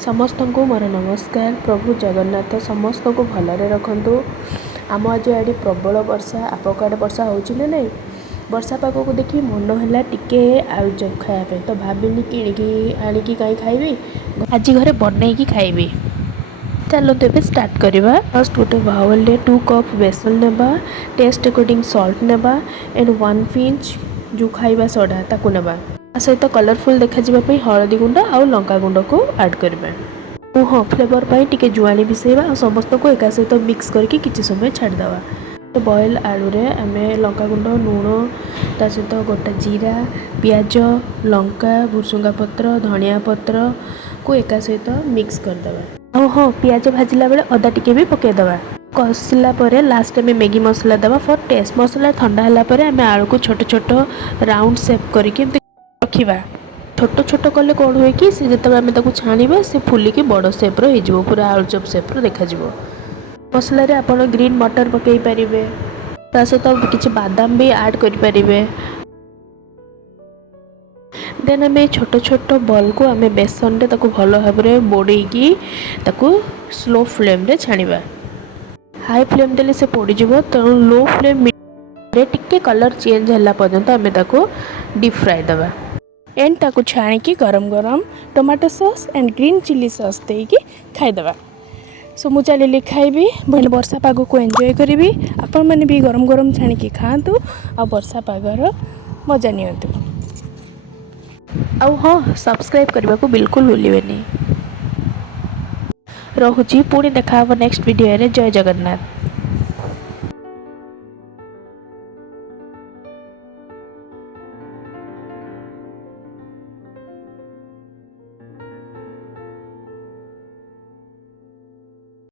समस्त को मोर नमस्कार। प्रभु जगन्नाथ समस्त को भलरे रखंतु। आम आज आड़े प्रबल वर्षा आपक आड़े वर्षा होची ना नहीं। वर्षा पाग को देखी मन है टिके आलुचप खायापे तो भाविनी किणिकी आनिकी कहीं खाइबी आज घरे बनईकी खाइबी। चलो तेरे स्टार्ट करवा। फर्स्ट गोटे बाउल 2 कप बेसन नेबा, टेस्ट अकॉर्डिंग सॉल्ट नेबा एंड 1 पिंच जो खाइबा सोडा ताकू नेबा। सहित कलरफुल देखा हलदी गुंड आउ लंका गुंड को ऐड करबा। हाँ फ्लेवर पाई टिके जुआनी मिसेबा और समस्त को एक सहित मिक्स करके किसी समय छाड़देवा। बॉयल आलू रे आमे लंका गुंड लुण ता सहित गोटा जीरा पियाज लंका भुसुंगा पत्र धनिया पत्र को एक सहित मिक्स करदेवा। हाँ पियाज भाजिला बेले अदा टिके भी पकेदेवा। कषिला परे लास्ट में मैगी मसला देवा फॉर टेस्ट। मसला ठंडा होला परे आमे आलू को छोट छोट राउंड शेप करके रखिबा। छोट छोट कले कौन हुए कि जिते आम छाणीबा से फुलिकी बड़ सेप्र हो पूरा आलुचप सेप्र देखा। मसला रे आप ग्रीन मटर पकई पारे ता सहित किसी बादाम भी ऐड करें। देन आम छोट छोट बॉल को आम बेसन रे भल भाव में बोड़ेकी स्लो फ्लेम रे छाणीबा। हाई फ्लेम देले से पोड़ीଯିव तेणु लो फ्लेम रे टिके कलर चेंज होला पर्यंत आम डीप फ्राए देवा। एंड ताकू छाणिकी गरम गरम tomato sauce and green chilli sauce देकी खाईदेवा। सो मु चलिए खाइबी बोले वर्षा पाग को एंजॉय करी। आपण मैंने भी गरम गरम छाणिकी खातु आ वर्षा पागर मजा नियंतु। हाँ सब्सक्राइब करने को बिल्कुल भूलिए। रहुची पुणी देखा नेक्स्ट वीडियो रे। जय जगन्नाथ।